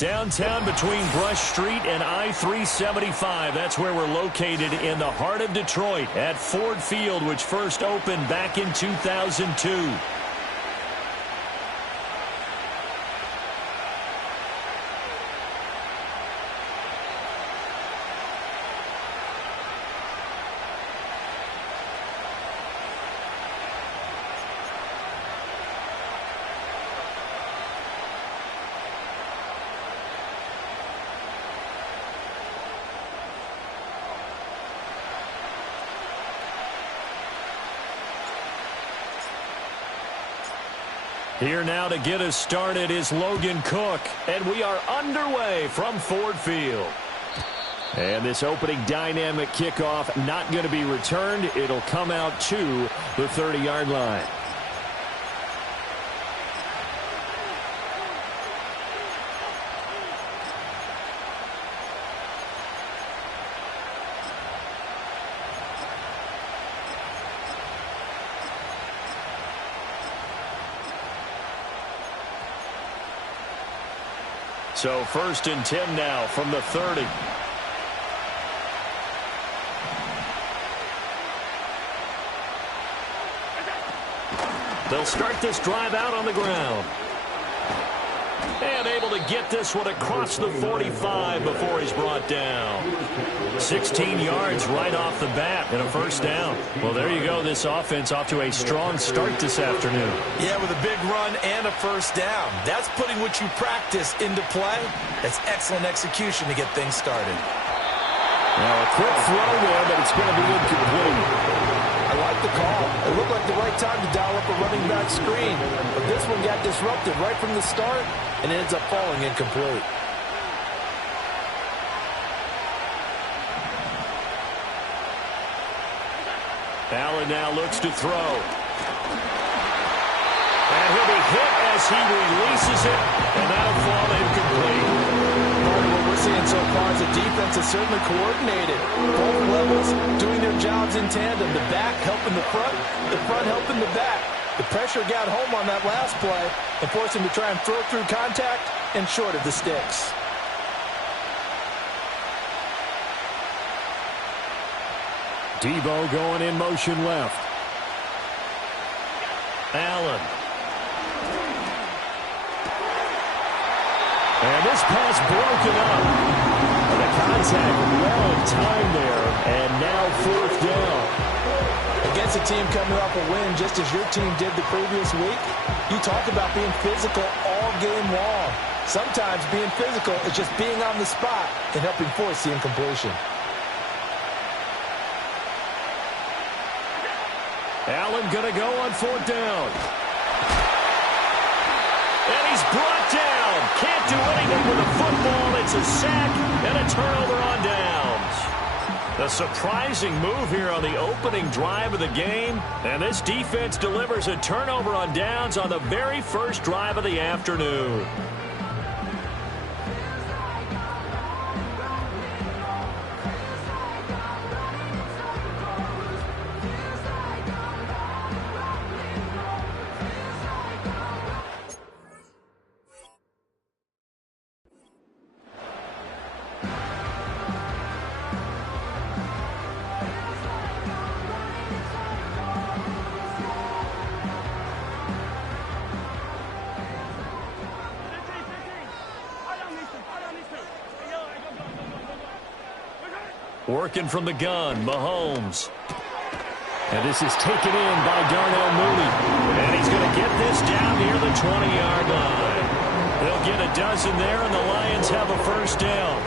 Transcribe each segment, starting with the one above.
Downtown between Brush Street and I-375. That's where we're located in the heart of Detroit at Ford Field, which first opened back in 2002. Here now to get us started is Logan Cook, and we are underway from Ford Field. And this opening dynamic kickoff not going to be returned. It'll come out to the 30-yard line. So 1st and 10 now from the 30. They'll start this drive out on the ground. And able to get this one across the 45 before he's brought down. 16 yards right off the bat and a first down. Well, there you go. This offense off to a strong start this afternoon. Yeah, with a big run and a first down. That's putting what you practice into play. That's excellent execution to get things started. Now a quick throw there, but it's going to be incomplete. I like the call. It looked like the right time to dial up a running back screen. But this one got disrupted right from the start and ends up falling incomplete. Allen now looks to throw. And he'll be hit as he releases it, and that'll fall incomplete. Part of what we're seeing so far is the defense is certainly coordinated. Both levels doing their jobs in tandem. The back helping the front helping the back. The pressure got home on that last play and forced him to try and throw through contact and short of the sticks. Debo going in motion left. Allen. And this pass broken up. And the contact well in time there. And now 4th down. Against a team coming off a win just as your team did the previous week, you talk about being physical all game long. Sometimes being physical is just being on the spot and helping force the incompletion. Allen going to go on 4th down. And he's brought down. Can't do anything with the football. It's a sack and a turnover on downs. A surprising move here on the opening drive of the game. And this defense delivers a turnover on downs on the very first drive of the afternoon. Working from the gun, Mahomes. And this is taken in by Darnell Mooney. And he's going to get this down near the 20-yard line. They'll get a dozen there, and the Lions have a first down.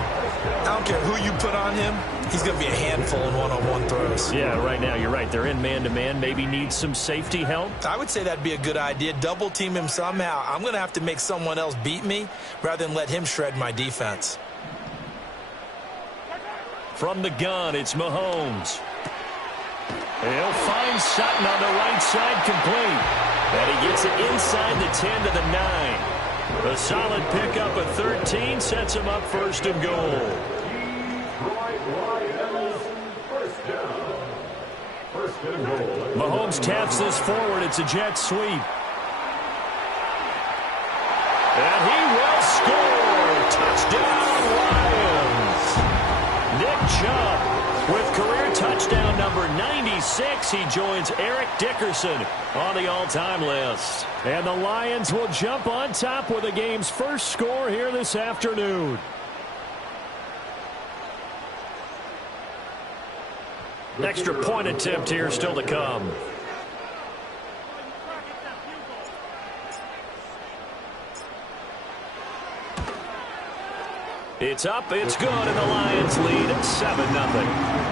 I don't care who you put on him. He's going to be a handful in one-on-one throws. Yeah, right now, you're right. They're in man-to-man. Maybe needs some safety help. I would say that'd be a good idea. Double team him somehow. I'm going to have to make someone else beat me rather than let him shred my defense. From the gun, it's Mahomes. He'll find Sutton on the right side, complete. And he gets it inside the 10 to the 9. A solid pickup of 13 sets him up 1st and goal. Mahomes taps this forward. It's a jet sweep. And he will score. Touchdown, Lions! Nick Chubb with career touchdown number 96. He joins Eric Dickerson on the all-time list. And the Lions will jump on top with the game's first score here this afternoon. Extra point attempt here still to come. It's up, it's good, and the Lions lead 7-0.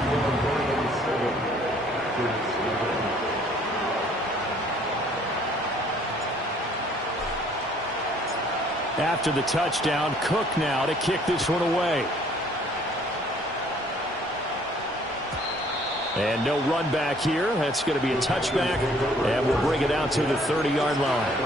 After the touchdown, Cook now to kick this one away. And no run back here. That's going to be a touchback, and we'll bring it out to the 30-yard line.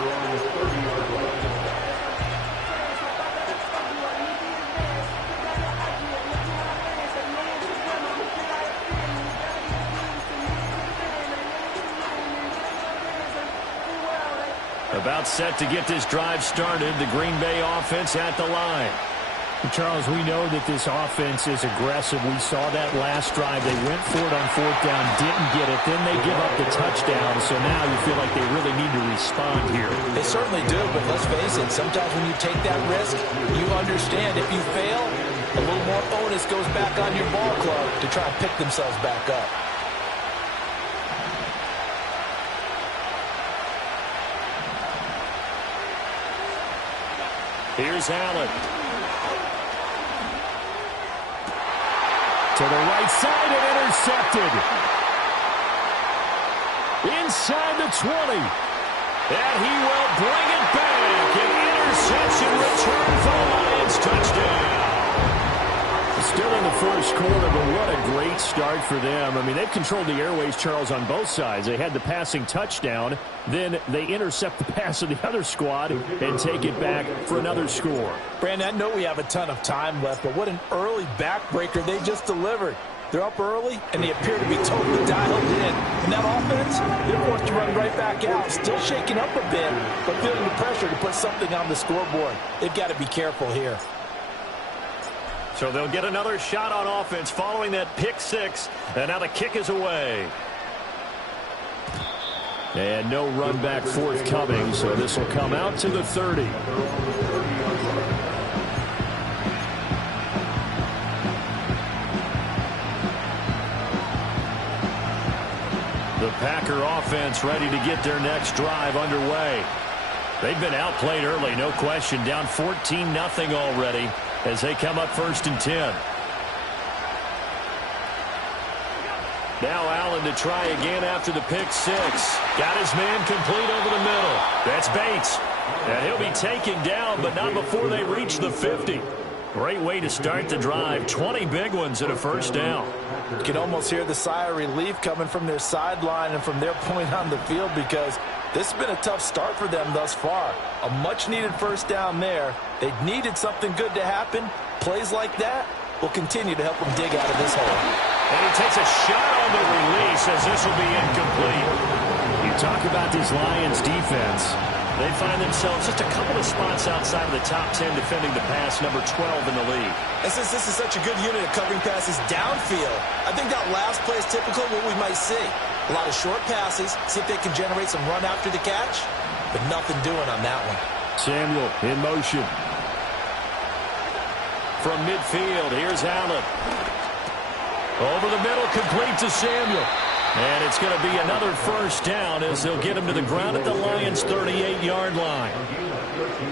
About set to get this drive started. The Green Bay offense at the line. Charles, we know that this offense is aggressive. We saw that last drive. They went for it on fourth down, didn't get it. Then they give up the touchdown. So now you feel like they really need to respond here. They certainly do, but let's face it. Sometimes when you take that risk, you understand if you fail, a little more onus goes back on your ball club to try and pick themselves back up. Here's Allen. To the right side and intercepted. Inside the 20. And he will bring it back. An interception return for the Lions. Touchdown. Still in the first quarter, but what a great start for them. I mean, they've controlled the airways, Charles, on both sides. They had the passing touchdown. Then they intercept the pass of the other squad and take it back for another score. Brandon, I know we have a ton of time left, but what an early backbreaker they just delivered. They're up early, and they appear to be totally dialed in. And that offense, they're forced to run right back out. Still shaking up a bit, but feeling the pressure to put something on the scoreboard. They've got to be careful here. So they'll get another shot on offense following that pick six. And now the kick is away. And no run back forthcoming, so this will come out to the 30. The Packer offense ready to get their next drive underway. They've been outplayed early, no question. Down 14-0 already as they come up 1st and 10. Now Allen to try again after the pick six. Got his man complete over the middle. That's Bates. And he'll be taken down, but not before they reach the 50. Great way to start the drive. 20 big ones and a first down. You can almost hear the sigh of relief coming from their sideline and from their point on the field because this has been a tough start for them thus far. A much-needed first down there. They needed something good to happen. Plays like that will continue to help them dig out of this hole. And he takes a shot on the release as this will be incomplete. You talk about this Lions defense. They find themselves just a couple of spots outside of the top 10 defending the pass, number 12 in the league. And since this is such a good unit of covering passes downfield, I think that last play is typical of what we might see. A lot of short passes, see if they can generate some run after the catch, but nothing doing on that one. Samuel in motion. From midfield, here's Allen. Over the middle, complete to Samuel. And it's going to be another first down as they'll get him to the ground at the Lions' 38-yard line.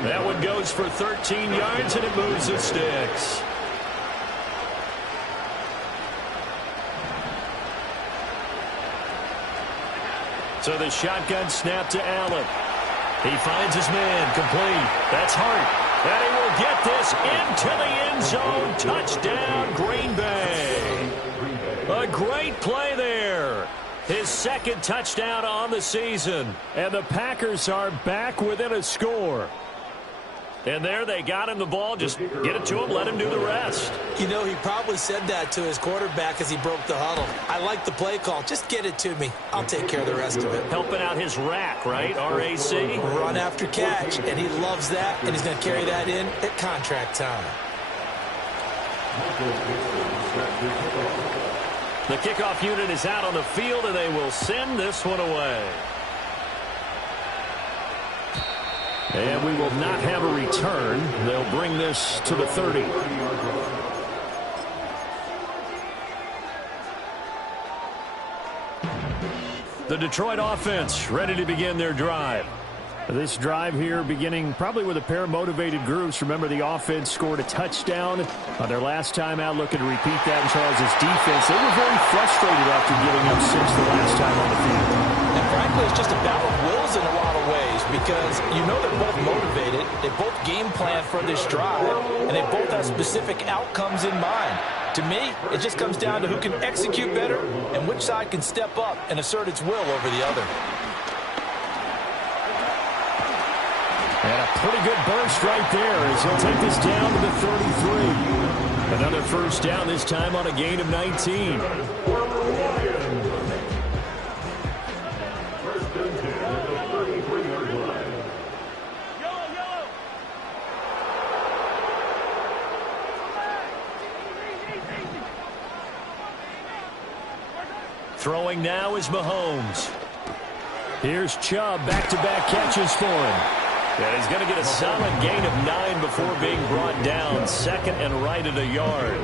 That one goes for 13 yards, and it moves the sticks. So the shotgun snap to Allen. He finds his man, complete. That's Hart. And he will get this into the end zone. Touchdown, Green Bay. A great play there. His second touchdown on the season. And the Packers are back within a score. And there they got him the ball. Just get it to him, let him do the rest. You know, he probably said that to his quarterback as he broke the huddle. I like the play call. Just get it to me. I'll take care of the rest of it. Helping out his rack, right? R-A-C. Run after catch. And he loves that. And he's going to carry that in at contract time. The kickoff unit is out on the field, and they will send this one away. And we will not have a return. They'll bring this to the 30. The Detroit offense ready to begin their drive. This drive here beginning probably with a pair of motivated groups. Remember, the offense scored a touchdown on their last time out, looking to repeat that in Charles' defense. They were very frustrated after giving up 6 the last time on the field. And frankly, it's just a battle of wills in a lot of ways because you know they're both motivated. They both game plan for this drive, and they both have specific outcomes in mind. To me, it just comes down to who can execute better and which side can step up and assert its will over the other. And a pretty good burst right there as he'll take this down to the 33. Another first down, this time on a gain of 19. Throwing now is Mahomes. Here's Chubb, back-to-back catches for him. And he's going to get a solid gain of 9 before being brought down. Second and right at a yard.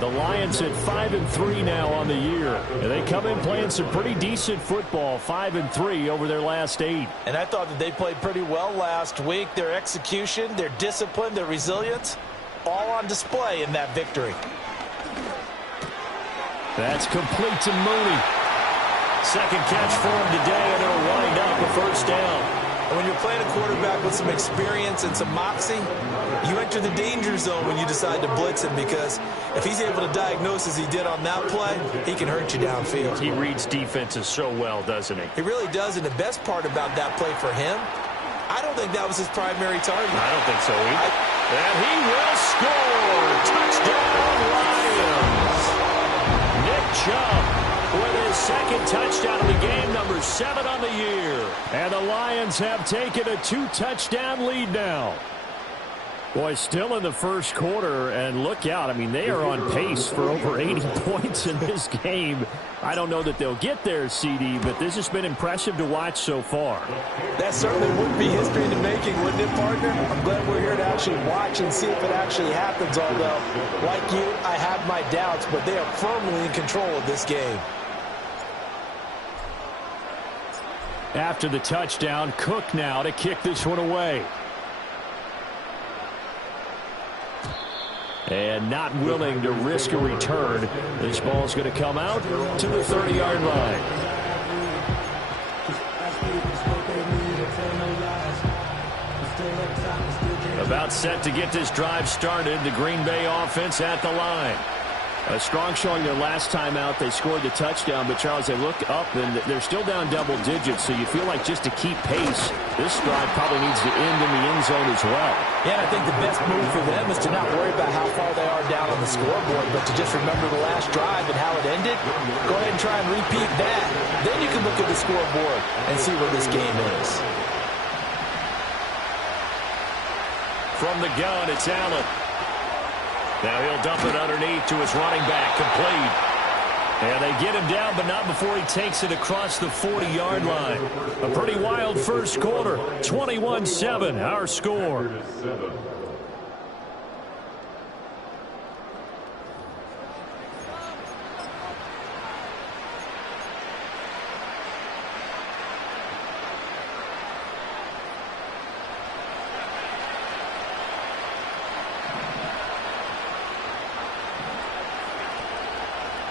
The Lions at 5-3 now on the year. And they come in playing some pretty decent football, 5-3 over their last 8. And I thought that they played pretty well last week. Their execution, their discipline, their resilience, all on display in that victory. That's complete to Mooney. Second catch for him today, and it'll wind up a first down. And when you're playing a quarterback with some experience and some moxie, you enter the danger zone when you decide to blitz him because if he's able to diagnose as he did on that play, he can hurt you downfield. He reads defenses so well, doesn't he? He really does, and the best part about that play for him, I don't think that was his primary target. I don't think so either. And he will score. Touchdown, Lions. Nick Chubb with his second touchdown of the game, number 7 on the year. And the Lions have taken a 2-touchdown lead now. Boy, still in the first quarter, and look out. I mean, they are on pace for over 80 points in this game. I don't know that they'll get there, CD, but this has been impressive to watch so far. That certainly would be history in the making, wouldn't it, partner? I'm glad we're here to actually watch and see if it actually happens, although, like you, I have my doubts, but they are firmly in control of this game. After the touchdown, Cook now to kick this one away. And not willing to risk a return. This ball's going to come out to the 30-yard line. About set to get this drive started. The Green Bay offense at the line. A strong showing their last time out. They scored the touchdown, but Charles, they look up and they're still down double digits, so you feel like just to keep pace, this drive probably needs to end in the end zone as well. Yeah, and I think the best move for them is to not worry about how far they are down on the scoreboard, but to just remember the last drive and how it ended. Go ahead and try and repeat that. Then you can look at the scoreboard and see where this game is. From the gun, it's Allen. Now he'll dump it underneath to his running back, complete. And they get him down, but not before he takes it across the 40-yard line. A pretty wild first quarter. 21-7, our score.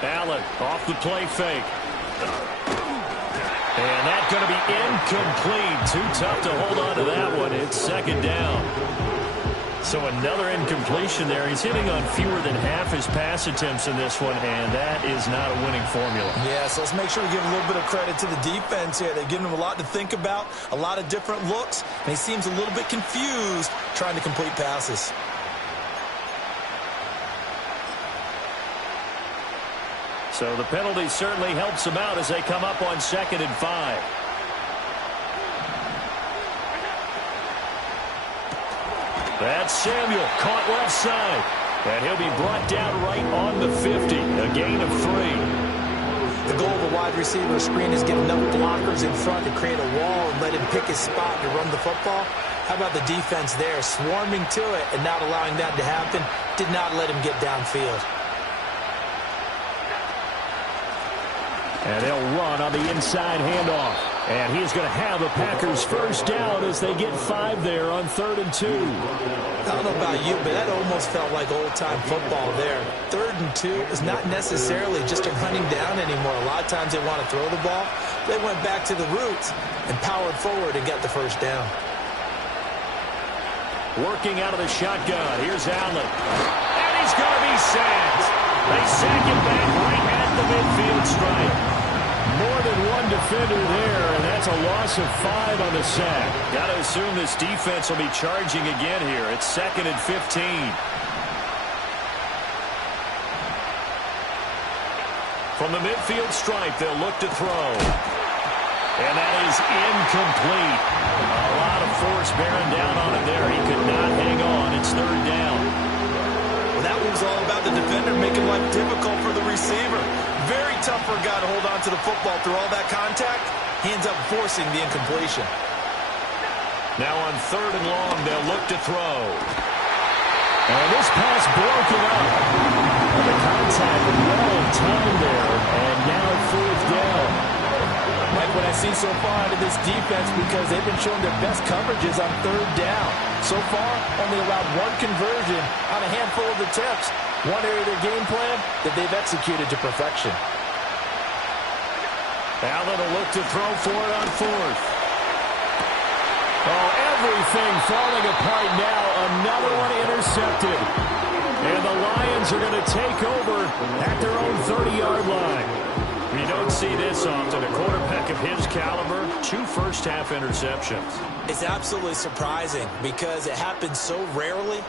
Allen off the play fake. And that's going to be incomplete. Too tough to hold on to that one. It's second down. So another incompletion there. He's hitting on fewer than half his pass attempts in this one, and that is not a winning formula. Yeah, so let's make sure we give a little bit of credit to the defense here. They've given him a lot to think about, a lot of different looks, and he seems a little bit confused trying to complete passes. So the penalty certainly helps them out as they come up on 2nd and 5. That's Samuel, caught left side. And he'll be brought down right on the 50, a gain of 3. The goal of a wide receiver screen is get enough blockers in front to create a wall and let him pick his spot to run the football. How about the defense there, swarming to it and not allowing that to happen? Did not let him get downfield. And they'll run on the inside handoff. And he's going to have a Packers first down as they get 5 there on 3rd and 2. I don't know about you, but that almost felt like old-time football there. 3rd and 2 is not necessarily just a running down anymore. A lot of times they want to throw the ball. They went back to the roots and powered forward and got the first down. Working out of the shotgun. Here's Allen. And he's going to be sacked. They sack him back right at the midfield stripe. More than one defender there, and that's a loss of 5 on the sack. Got to assume this defense will be charging again here. It's 2nd and 15. From the midfield stripe, they'll look to throw. And that is incomplete. A lot of force bearing down on him there. He could not hang on. It's 3rd down. Well, that was all about the defender making life difficult for the receiver. Very tough for a guy to hold on to the football through all that contact. He ends up forcing the incompletion. Now on 3rd and long, they'll look to throw. And this pass broken up. And the contact well timed there. And now 4th down. Like what I see so far out of this defense, because they've been showing their best coverages on 3rd down. So far, only allowed 1 conversion on a handful of attempts. One area of their game plan that they've executed to perfection. Allen will look to throw for it on 4th. Oh, everything falling apart now. Another one intercepted. And the Lions are going to take over at their own 30-yard line. You don't see this often. A quarterback of his caliber, 2 first-half interceptions. It's absolutely surprising because it happens so rarely.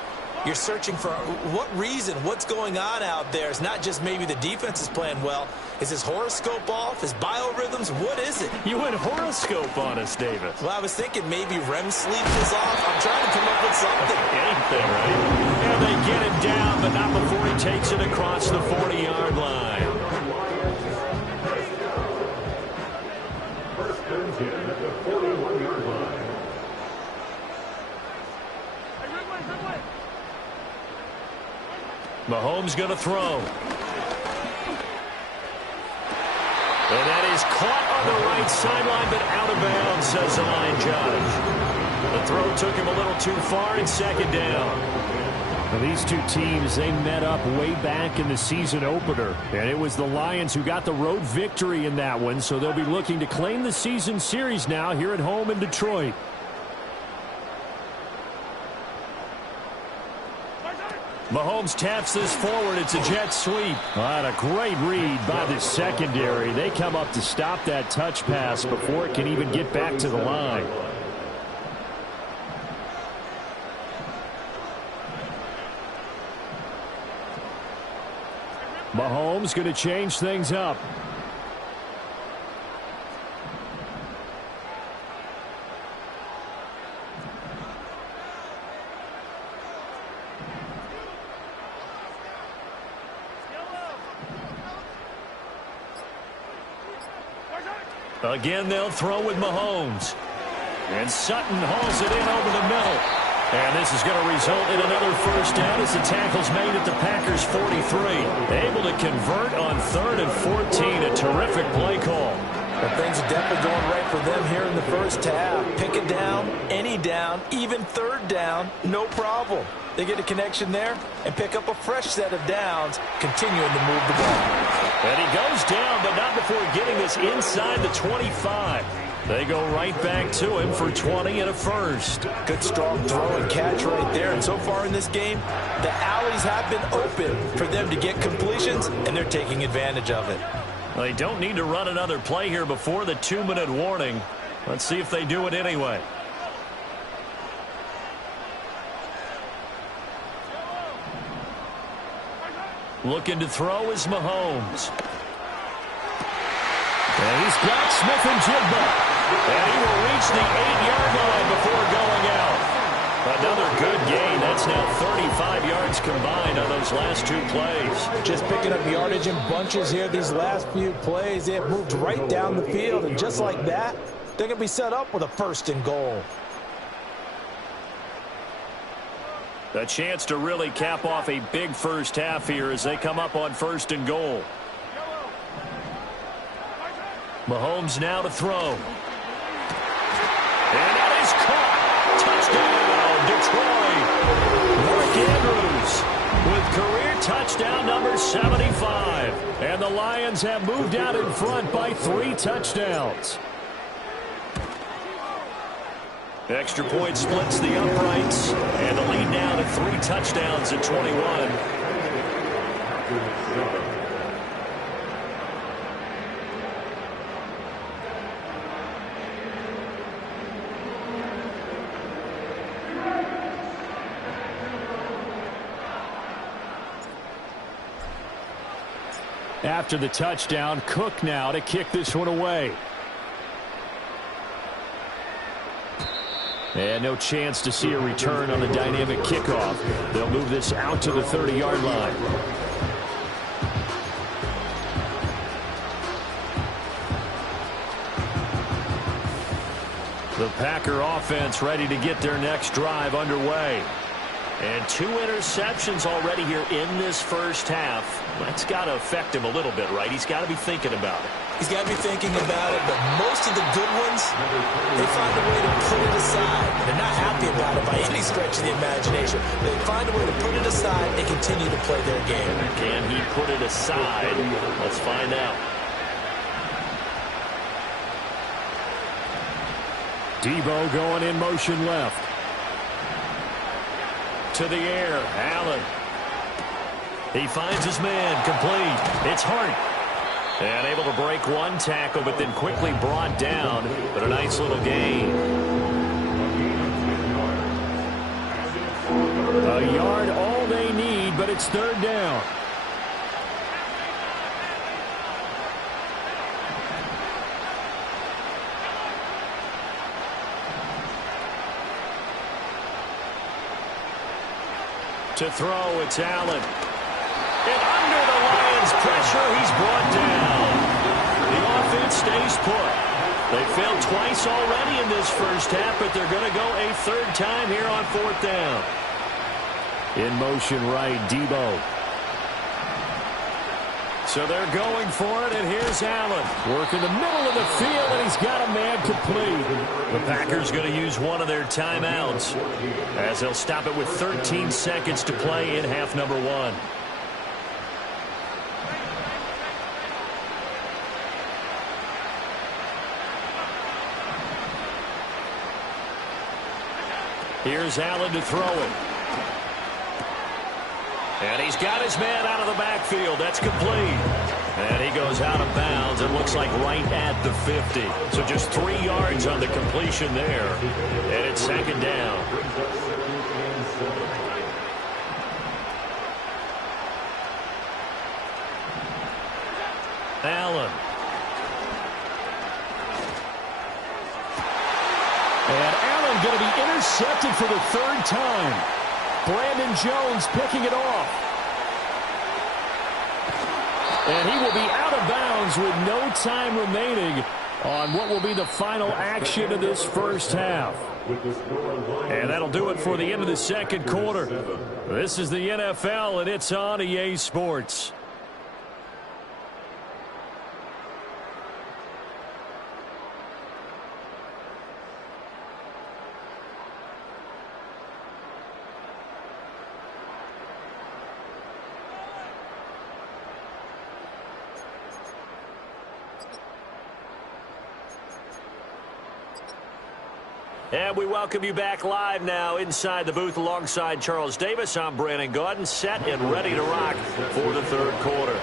You're searching for what reason, what's going on out there. It's not just maybe the defense is playing well. Is his horoscope off? His biorhythms? What is it? You went horoscope on us, David. Well, I was thinking maybe REM sleep is off. I'm trying to come up with something. Anything, right? And they get him down, but not before he takes it across the 40-yard line. Mahomes going to throw. And that is caught on the right sideline, but out of bounds, says the line judge. The throw took him a little too far, and 2nd down. Now, these two teams, they met up way back in the season opener. And it was the Lions who got the road victory in that one, so they'll be looking to claim the season series now here at home in Detroit. Mahomes taps this forward. It's a jet sweep. What a great read by the secondary. They come up to stop that touch pass before it can even get back to the line. Mahomes going to change things up. Again, they'll throw with Mahomes. And Sutton hauls it in over the middle. And this is going to result in another first down as the tackle's made at the Packers' 43. Able to convert on 3rd and 14. A terrific play call. But things are definitely going right for them here in the first half. Pick it down, any down, even 3rd down, no problem. They get a connection there and pick up a fresh set of downs, continuing to move the ball. And he goes down, but not before getting this inside the 25. They go right back to him for 20 and a first. Good strong throw and catch right there. And so far in this game, the alleys have been open for them to get completions, and they're taking advantage of it. Well, they don't need to run another play here before the 2-minute warning. Let's see if they do it anyway. Looking to throw is Mahomes. And he's got Smith and Jigba. And he will reach the 8-yard line before going out. Another good gain. That's now 35 yards yards combined on those last 2 plays. Just picking up yardage in bunches here these last few plays. They have moved right down the field, and just like that, they're going to be set up with a 1st and goal. A chance to really cap off a big first half here as they come up on 1st and goal. Mahomes now to throw. And that is caught. Touchdown, Detroit. Mark Andrews with career touchdown number 75. And the Lions have moved out in front by 3 touchdowns. Extra point splits the uprights, and the lead now to 3 touchdowns at 21. After the touchdown, Cook now to kick this one away. And no chance to see a return on the dynamic kickoff. They'll move this out to the 30-yard line. The Packer offense ready to get their next drive underway. And 2 interceptions already here in this first half. That's got to affect him a little bit, right? He's got to be thinking about it. He's got to be thinking about it, but most of the good ones, they find a way to put it aside. They're not happy about it by any stretch of the imagination. They find a way to put it aside and continue to play their game. Can he put it aside? Let's find out. Debo going in motion left. To the air, Allen. He finds his man, complete. It's Hart. And able to break 1 tackle, but then quickly brought down. But a nice little gain. A yard all they need, but it's 3rd down. To throw, it's Allen. And under the Lions' pressure, he's brought down. The offense stays put. They failed twice already in this first half, but they're going to go a 3rd time here on 4th down. In motion right, Debo. So they're going for it, and here's Allen. Work in the middle of the field, and he's got a man complete. The Packers going to use one of their timeouts as they'll stop it with 13 seconds to play in half number 1. Here's Allen to throw it. And he's got his man out of the backfield. That's complete. And he goes out of bounds. It looks like right at the 50. So just 3 yards on the completion there. And it's 2nd down. Allen. And Allen going to be intercepted for the 3rd time. Brandon Jones picking it off. And he will be out of bounds with no time remaining on what will be the final action of this first half. And that'll do it for the end of the 2nd quarter. This is the NFL, and it's on EA Sports. And we welcome you back live now inside the booth alongside Charles Davis. I'm Brandon Gaudin, set and ready to rock for the 3rd quarter.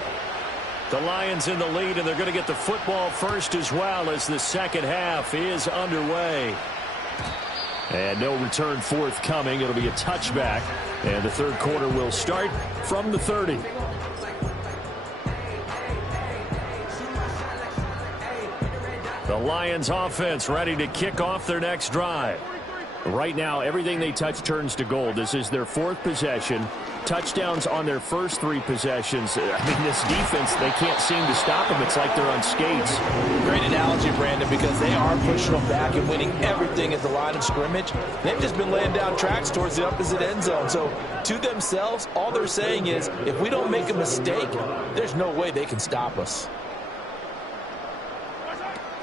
The Lions in the lead, and they're going to get the football first as well as the 2nd half is underway. And no return forthcoming. It'll be a touchback, and the 3rd quarter will start from the 30. The Lions offense ready to kick off their next drive. Right now, everything they touch turns to gold. This is their 4th possession. touchdowns on their first 3 possessions. I mean, this defense, they can't seem to stop them. It's like they're on skates. Great analogy, Brandon, because they are pushing them back and winning everything at the line of scrimmage. They've just been laying down tracks towards the opposite end zone. So to themselves, all they're saying is, if we don't make a mistake, there's no way they can stop us.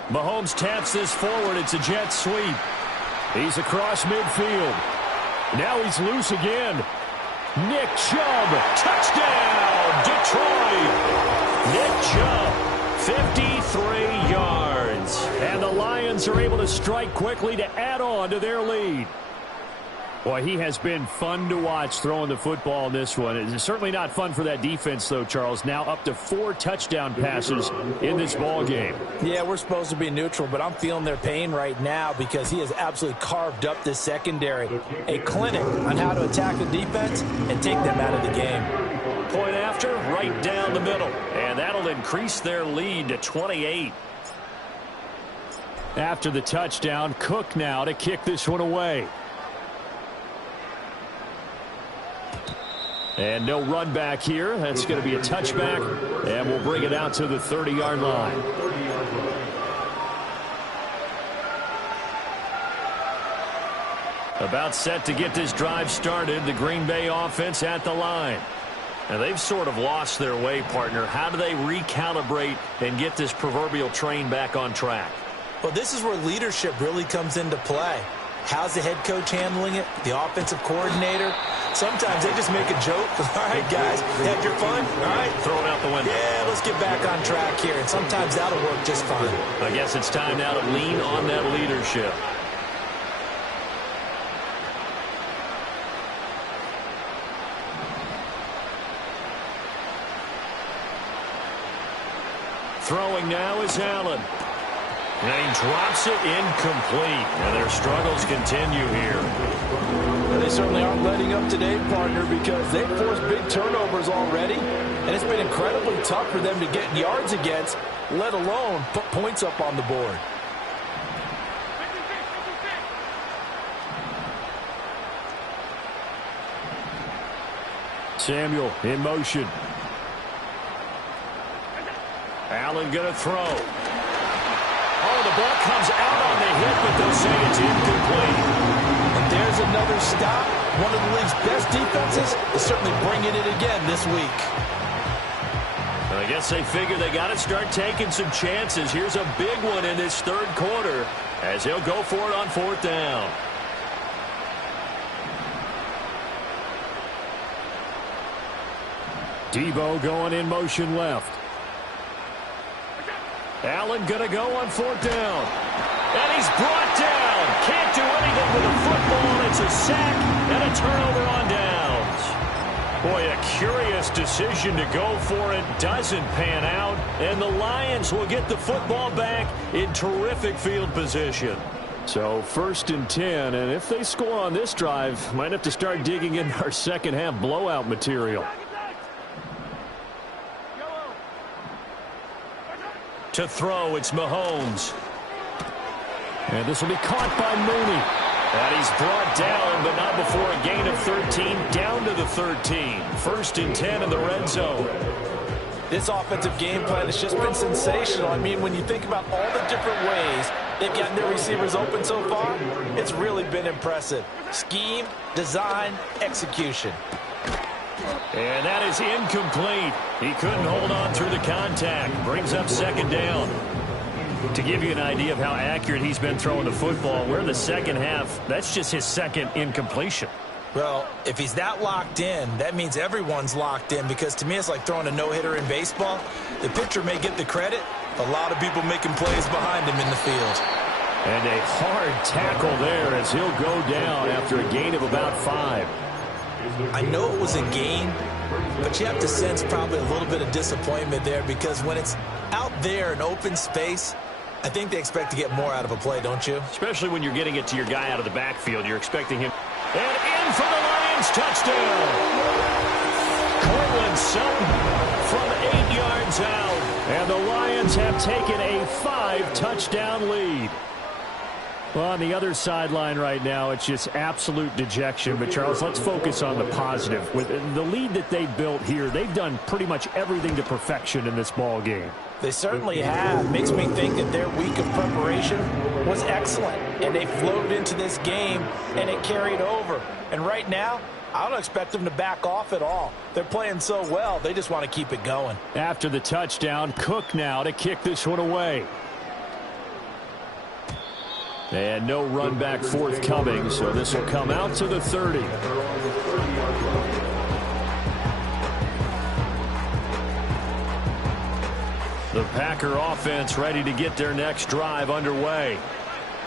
Mahomes taps this forward. It's a jet sweep. He's across midfield. Now he's loose again. Nick Chubb, touchdown, Detroit. Nick Chubb, 53 yards. And the Lions are able to strike quickly to add on to their lead. Boy, he has been fun to watch throwing the football in this one. It's certainly not fun for that defense, though, Charles. Now up to 4 touchdown passes in this ball game. Yeah, we're supposed to be neutral, but I'm feeling their pain right now because he has absolutely carved up this secondary. A clinic on how to attack the defense and take them out of the game. Point after, right down the middle. And that'll increase their lead to 28. After the touchdown, Cook now to kick this one away. And no run back here. That's going to be a touchback, and we'll bring it out to the 30-yard line. About set to get this drive started. The Green Bay offense at the line. Now, they've sort of lost their way, partner. How do they recalibrate and get this proverbial train back on track? Well, this is where leadership really comes into play. How's the head coach handling it? The offensive coordinator? Sometimes they just make a joke. All right, guys, had your fun? All right. Throw it out the window. Yeah, let's get back on track here. And sometimes that'll work just fine. I guess it's time now to lean on that leadership. Throwing now is Allen. And he drops it incomplete. And their struggles continue here. Well, they certainly aren't letting up today, partner, because they've forced big turnovers already. And it's been incredibly tough for them to get yards against, let alone put points up on the board. Samuel in motion. Allen going to throw. Oh, the ball comes out on the hit, but they'll say it's incomplete. And there's another stop. One of the league's best defenses is certainly bringing it again this week. I guess they figure they got to start taking some chances. Here's a big one in this third quarter as he'll go for it on 4th down. Debo going in motion left. Allen going to go on 4th down. And he's brought down. Can't do anything with the football. It's a sack and a turnover on downs. Boy, a curious decision to go for it. Doesn't pan out. And the Lions will get the football back in terrific field position. So 1st and 10. And if they score on this drive, might have to start digging in our second half blowout material. To throw, it's Mahomes. And this will be caught by Mooney. And he's brought down, but not before a gain of 13, down to the 13. 1st and 10 in the red zone. This offensive game plan has just been sensational. I mean, when you think about all the different ways they've gotten their receivers open so far, it's really been impressive. Scheme, design, execution. And that is incomplete. He couldn't hold on through the contact. Brings up 2nd down. To give you an idea of how accurate he's been throwing the football, we're in the second half. That's just his 2nd incompletion. Well, if he's that locked in, that means everyone's locked in, because to me it's like throwing a no-hitter in baseball. The pitcher may get the credit, a lot of people making plays behind him in the field. And a hard tackle there as he'll go down after a gain of about 5. I know it was a gain, but you have to sense probably a little bit of disappointment there, because when it's out there in open space, I think they expect to get more out of a play, don't you? Especially when you're getting it to your guy out of the backfield. You're expecting him. And in for the Lions touchdown. Cortland Sutton from 8 yards out. And the Lions have taken a 5-touchdown lead. Well, on the other sideline right now, it's just absolute dejection. But, Charles, let's focus on the positive. With the lead that they built here, they've done pretty much everything to perfection in this ball game. They certainly have. Makes me think that their week of preparation was excellent. And they flowed into this game, and it carried over. And right now, I don't expect them to back off at all. They're playing so well, they just want to keep it going. After the touchdown, Cook now to kick this one away. And no run back forthcoming, so this will come out to the 30. The Packer offense ready to get their next drive underway.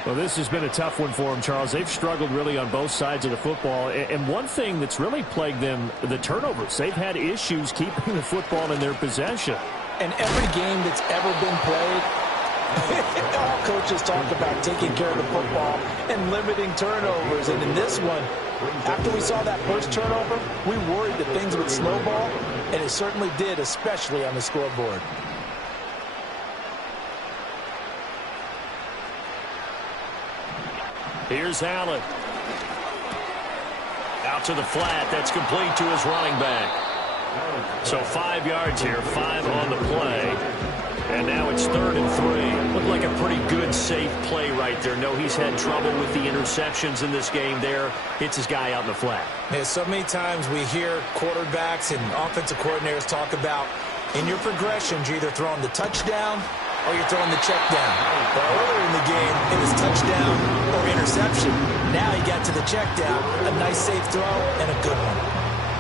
Well, this has been a tough one for them, Charles. They've struggled really on both sides of the football. And one thing that's really plagued them, the turnovers. They've had issues keeping the football in their possession. And every game that's ever been played, all coaches talk about taking care of the football and limiting turnovers. And in this one, after we saw that first turnover, we worried that things would snowball, and it certainly did, especially on the scoreboard. Here's Allen. Out to the flat. That's complete to his running back. So 5 yards here, 5 on the play. And now it's 3rd and 3. Looked like a pretty good, safe play right there. No, he's had trouble with the interceptions in this game there. Hits his guy out in the flat. Yeah, so many times we hear quarterbacks and offensive coordinators talk about in your progressions, you're either throwing the touchdown or you're throwing the check down. But earlier in the game, it was touchdown or interception. Now he got to the check down, a nice safe throw, and a good one.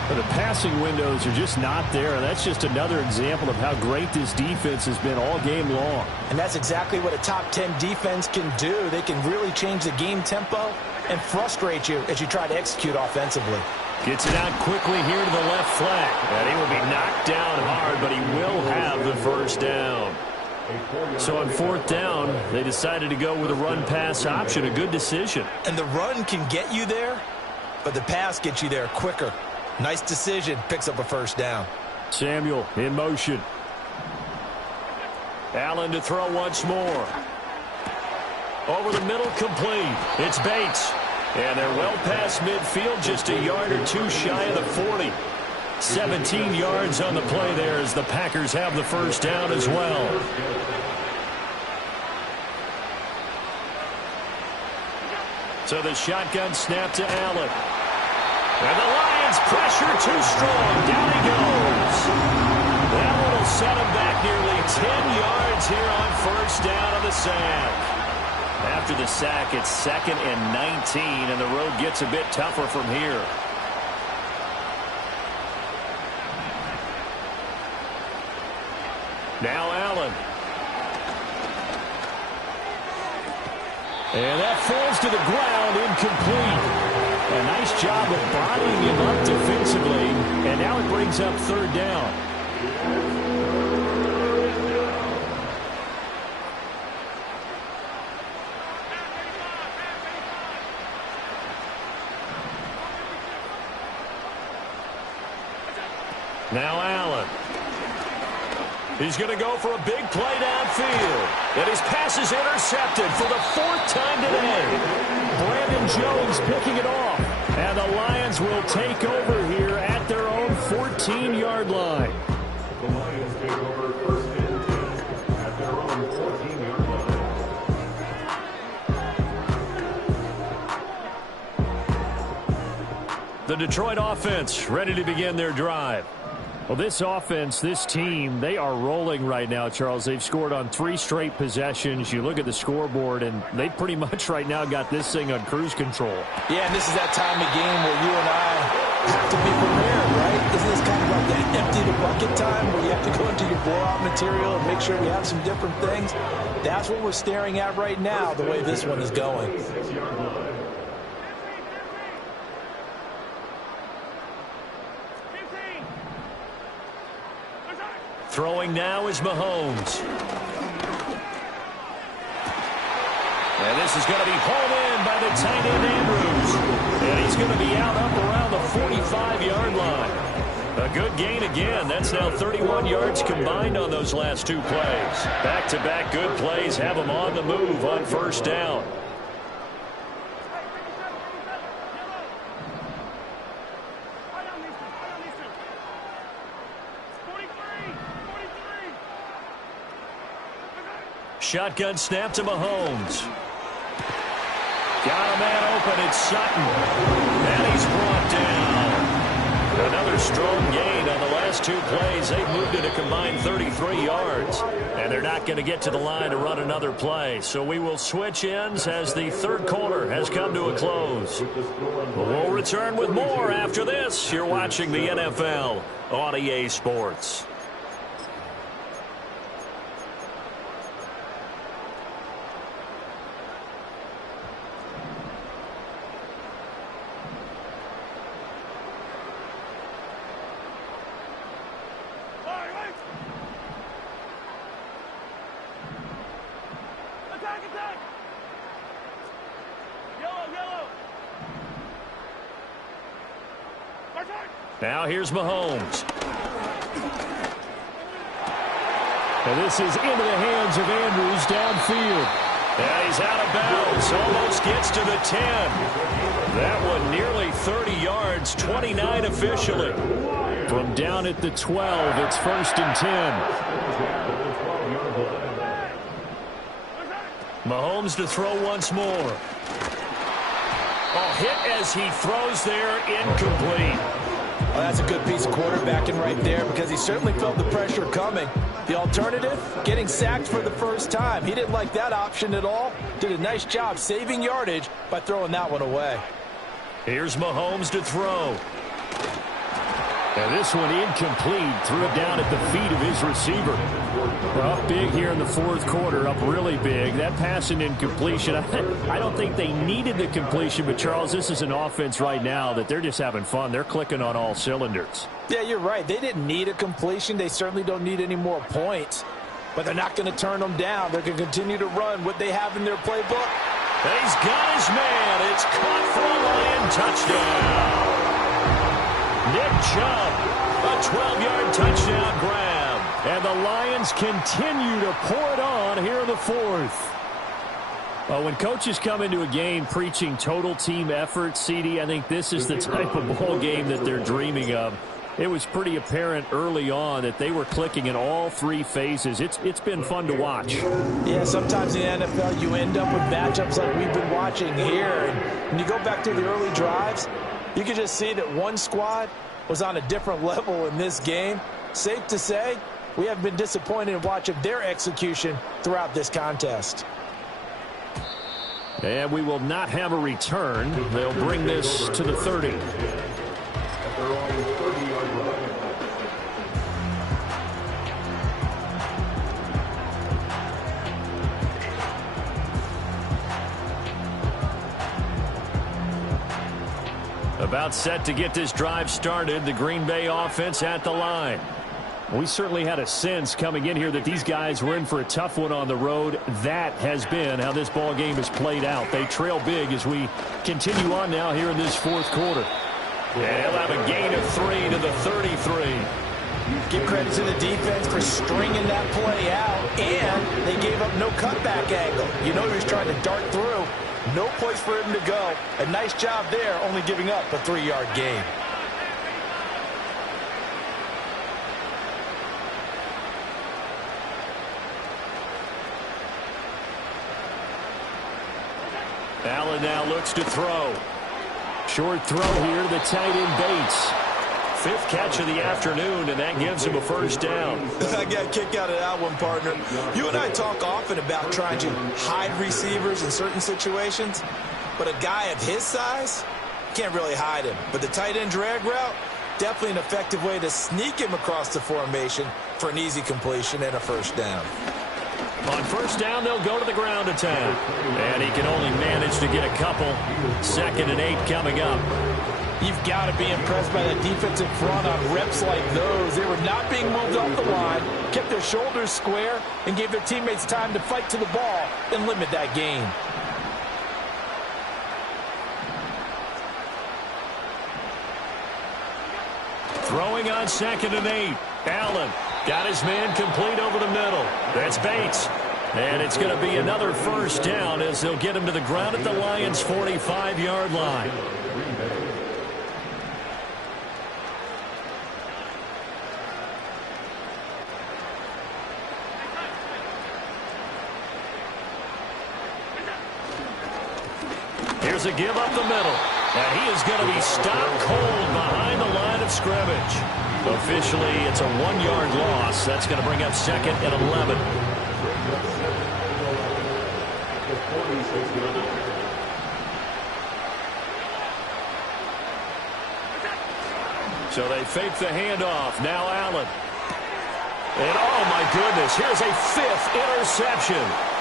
But the passing windows are just not there. And that's just another example of how great this defense has been all game long. And that's exactly what a top 10 defense can do. They can really change the game tempo and frustrate you as you try to execute offensively. Gets it out quickly here to the left flank. And he will be knocked down hard, but he will have the first down. So on 4th down, they decided to go with a run-pass option. A good decision. And the run can get you there, but the pass gets you there quicker. Nice decision. Picks up a first down. Samuel in motion. Allen to throw once more. Over the middle, complete. It's Bates. And they're well past midfield, just a yard or two shy of the 40. 17 yards on the play there as the Packers have the first down as well. So the shotgun snap to Allen. And the Lions pressure too strong. Down he goes. That one will set him back nearly 10 yards here on first down of the sack. After the sack, it's 2nd and 19, and the road gets a bit tougher from here. Now Allen. And that falls to the ground, incomplete. A nice job of bodying him up defensively, and now it brings up 3rd down. Now Allen. He's going to go for a big play downfield. And his pass is intercepted for the 4th time today. Brandon Jones picking it off. And the Lions will take over here at their own 14-yard line. The Lions take over 1st and 10 at their own 14-yard line. The Detroit offense ready to begin their drive. Well, this offense, this team, they are rolling right now, Charles. They've scored on 3 straight possessions. You look at the scoreboard, and they pretty much right now got this thing on cruise control. Yeah, and this is that time of game where you and I have to be prepared, right? Isn't this kind of like that empty the bucket time where you have to go into your blowout material and make sure we have some different things? That's what we're staring at right now, the way this one is going. Throwing now is Mahomes. And this is going to be hauled in by the tight end Andrews. And he's going to be out up around the 45-yard line. A good gain again. That's now 31 yards combined on those last 2 plays. Back-to-back good plays have them on the move on first down. shotgun snap to Mahomes. Got a man open. It's Sutton. And he's brought down. Another strong gain on the last two plays. They've moved it a combined 33 yards. And they're not going to get to the line to run another play. So we will switch ends as the third quarter has come to a close. We'll return with more after this. You're watching the NFL on EA Sports. Now here's Mahomes. And this is into the hands of Andrews downfield. And he's out of bounds. Almost gets to the 10. That one nearly 30 yards, 29 officially. From down at the 12, it's 1st and 10. Mahomes to throw once more. Oh, hit as he throws there, incomplete. Well, that's a good piece of quarterbacking right there because he certainly felt the pressure coming. The alternative, getting sacked for the first time. He didn't like that option at all. Did a nice job saving yardage by throwing that one away. Here's Mahomes to throw. And this one incomplete. Threw it down at the feet of his receiver. We're up big here in the fourth quarter, up really big. That pass and incompletion, I don't think they needed the completion, but Charles, this is an offense right now that they're just having fun. They're clicking on all cylinders. Yeah, you're right. They didn't need a completion. They certainly don't need any more points, but they're not going to turn them down. They're going to continue to run what they have in their playbook. He's got his man. It's caught for a Lion touchdown. Nick Chubb, a 12-yard touchdown grab. And the Lions continue to pour it on here in the fourth. Well, when coaches come into a game preaching total team effort, CD, I think this is the type of ball game that they're dreaming of. It was pretty apparent early on that they were clicking in all three phases. It's been fun to watch. Yeah, sometimes in the NFL you end up with matchups like we've been watching here. And when you go back to the early drives, you can just see that one squad was on a different level in this game. Safe to say, we have been disappointed in watching their execution throughout this contest. And we will not have a return. They'll bring this to the 30. About set to get this drive started. The Green Bay offense at the line. We certainly had a sense coming in here that these guys were in for a tough one on the road. That has been how this ball game has played out. They trail big as we continue on now here in this fourth quarter. And he'll have a gain of 3 to the 33. Give credit to the defense for stringing that play out, and they gave up no cutback angle. You know he was trying to dart through. No place for him to go. A nice job there, only giving up a 3-yard gain. Allen now looks to throw. Short throw here to the tight end Bates. 5th catch of the afternoon, and that gives him a first down. I got a kick out of that one, partner. You and I talk often about trying to hide receivers in certain situations, but a guy of his size, can't really hide him. But the tight end drag route, definitely an effective way to sneak him across the formation for an easy completion and a first down. On first down, they'll go to the ground attack. And he can only manage to get a couple. 2nd and 8 coming up. You've got to be impressed by the defensive front on reps like those. They were not being moved off the line, kept their shoulders square, and gave their teammates time to fight to the ball and limit that gain. Throwing on 2nd and 8. Allen got his man complete over the middle. That's Bates. And it's going to be another first down as they'll get him to the ground at the Lions' 45-yard line. doesn't give up the middle. And he is going to be stopped cold behind the line of scrimmage. Officially, it's a 1-yard loss. That's going to bring up 2nd and 11. So they fake the handoff. Now Allen. And oh my goodness, here's a 5th interception.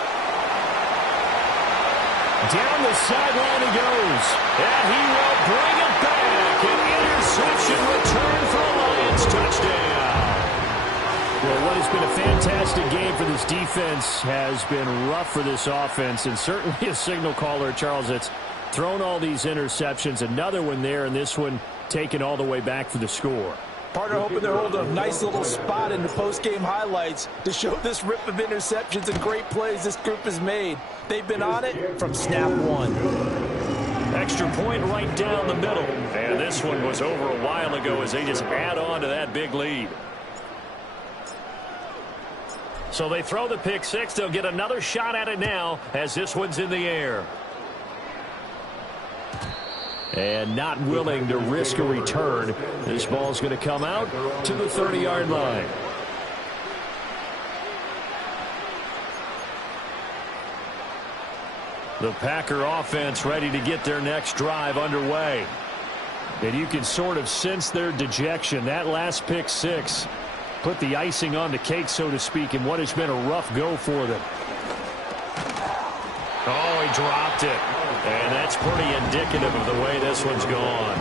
Down the sideline he goes. And he will bring it back. An interception return for a Lions touchdown. Well, what has been a fantastic game for this defense has been rough for this offense, and certainly a signal caller, Charles, that's thrown all these interceptions. Another one there, and this one taken all the way back for the score. Partner hoping they're holding a nice little spot in the post-game highlights to show this rip of interceptions and great plays this group has made. They've been on it from snap one. Extra point right down the middle. And this one was over a while ago as they just add on to that big lead. So they throw the pick six. They'll get another shot at it now as this one's in the air. And not willing to risk a return. This ball's going to come out to the 30-yard line. The Packer offense ready to get their next drive underway. And you can sort of sense their dejection. That last pick six put the icing on the cake, so to speak, in what has been a rough go for them. Oh, he dropped it. And that's pretty indicative of the way this one's gone.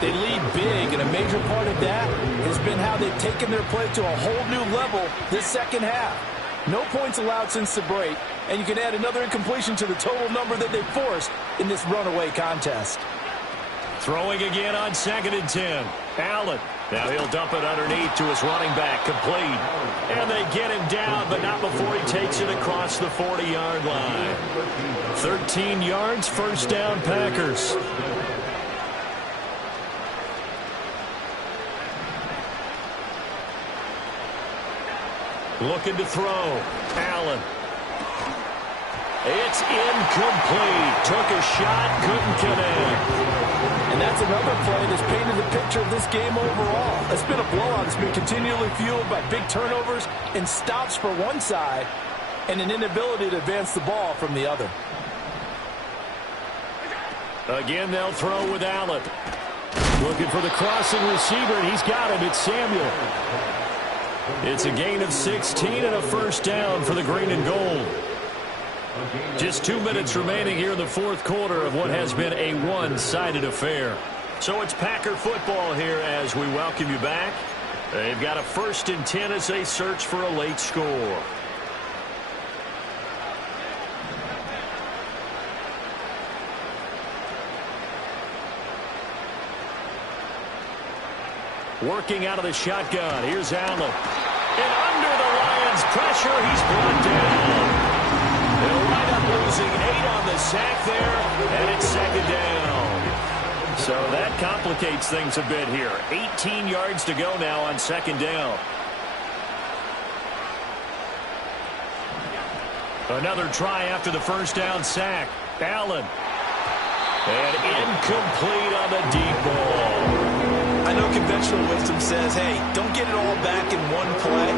They lead big, and a major part of that has been how they've taken their play to a whole new level this second half. No points allowed since the break, and you can add another incompletion to the total number that they forced in this runaway contest. Throwing again on 2nd and 10. Allen. Now he'll dump it underneath to his running back. Complete. And they get him down, but not before he takes it across the 40-yard line. 13 yards, first down, Packers. Looking to throw. Allen. It's incomplete. Took a shot, couldn't connect. And that's another play that's painted the picture of this game overall. It's been a blowout. It's been continually fueled by big turnovers and stops for one side and an inability to advance the ball from the other. Again, they'll throw with Allen. Looking for the crossing receiver, and he's got him. It's Samuel. It's a gain of 16 and a first down for the green and gold. Just 2 minutes remaining here in the fourth quarter of what has been a one-sided affair. So it's Packer football here as we welcome you back. They've got a 1st and 10 as they search for a late score. Working out of the shotgun. Here's Allen. And under the Lions' pressure, he's brought down. They'll wind up losing 8 on the sack there, and it's 2nd down. So that complicates things a bit here. 18 yards to go now on 2nd down. Another try after the first down sack. Allen. And incomplete on the deep ball. I know conventional wisdom says, hey, don't get it all back in one play.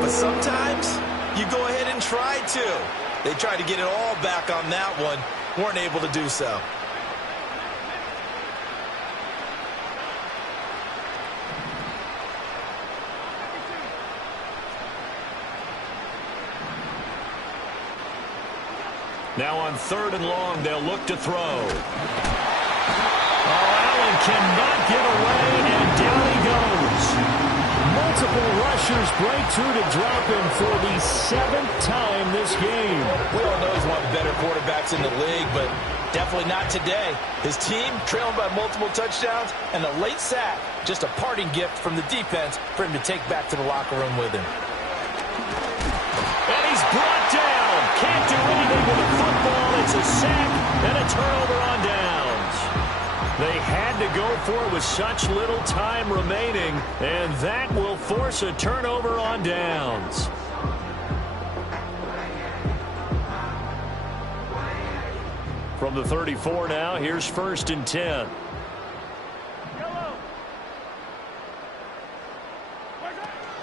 But sometimes you go ahead and try to. They tried to get it all back on that one. Weren't able to do so. Now on 3rd and long, they'll look to throw. Oh, Allen cannot get away, and down he goes. Multiple rushers break through to drop him for the 7th time this game. We all know he's one of the better quarterbacks in the league, but definitely not today. His team trailing by multiple touchdowns, and a late sack, just a parting gift from the defense for him to take back to the locker room with him. And he's brought down. Can't do anything with the football. It's a sack and a turnover on downs. They had to go for it with such little time remaining, and that will force a turnover on downs. From the 34 now, here's 1st and 10.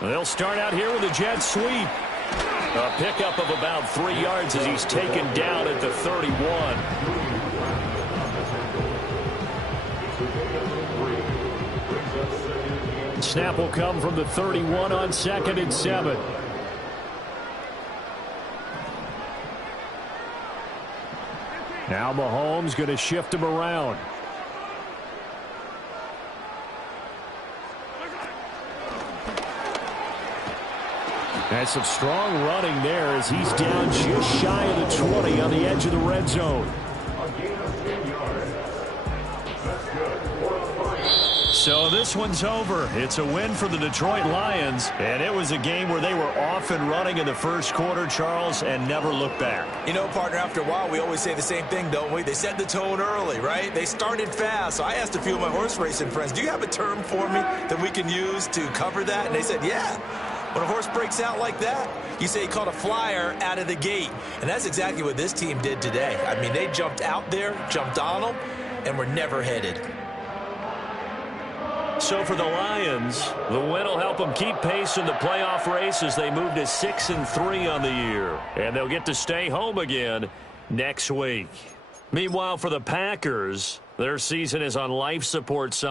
They'll start out here with a jet sweep. A pickup of about 3 yards as he's taken down at the 31. Snap will come from the 31 on 2nd and 7. Now Mahomes going to shift him around. That's some strong running there as he's down just shy of the 20 on the edge of the red zone. So this one's over. It's a win for the Detroit Lions, and it was a game where they were off and running in the first quarter, Charles, and never looked back. You know, partner, after a while, we always say the same thing, don't we? They set the tone early, right? They started fast. So I asked a few of my horse racing friends, do you have a term for me that we can use to cover that? And they said, yeah. When a horse breaks out like that, you say he caught a flyer out of the gate. And that's exactly what this team did today. I mean, they jumped out there, jumped on them, and were never headed. So for the Lions, the win will help them keep pace in the playoff race as they move to 6-3 on the year. And they'll get to stay home again next week. Meanwhile, for the Packers, their season is on life support somewhere.